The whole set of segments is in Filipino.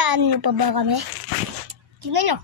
Tandaan niyo pa ba kami? Tingnan niyo.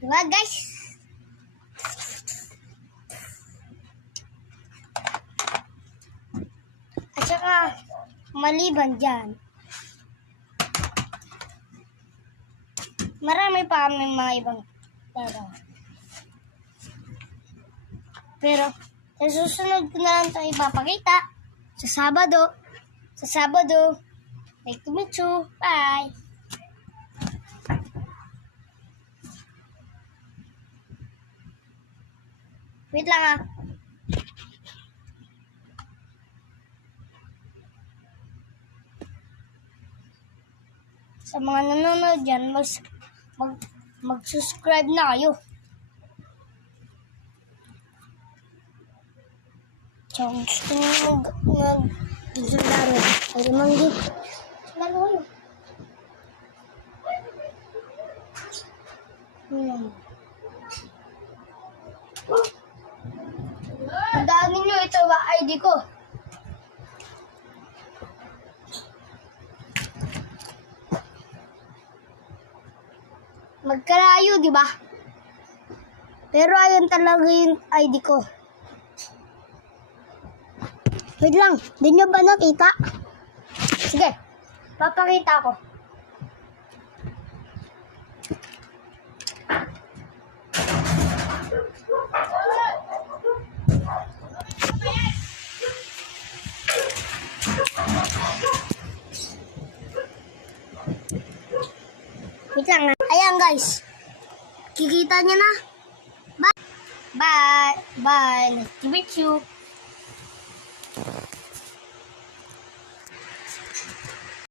Diba guys? At saka, maliban dyan, marami pa kami mga ibang taraw. Pero, sa susunod ko na lang ito ipapakita. Sa Sabado. Like to meet you. Bye! Wait lang ah. Sa mga nanonood dyan, mag-subscribe na kayo. So, gusto nyo mag-laro. Ay, manggit. Laro kayo. Tandaan ninyo, ito ba ID ko? Magkalayo, di ba? Pero ayun talaga yung ID ko. Wait lang, di nyo ba nakita? Sige, papakita ko. Wait lang na. Ayan guys. Kikita nyo na. Bye. Bye. Bye. Nice to meet you.